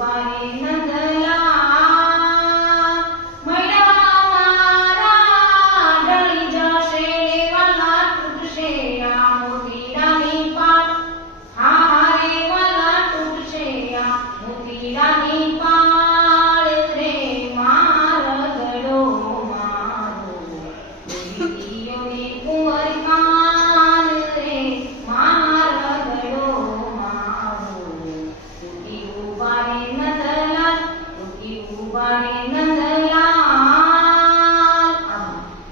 Vanina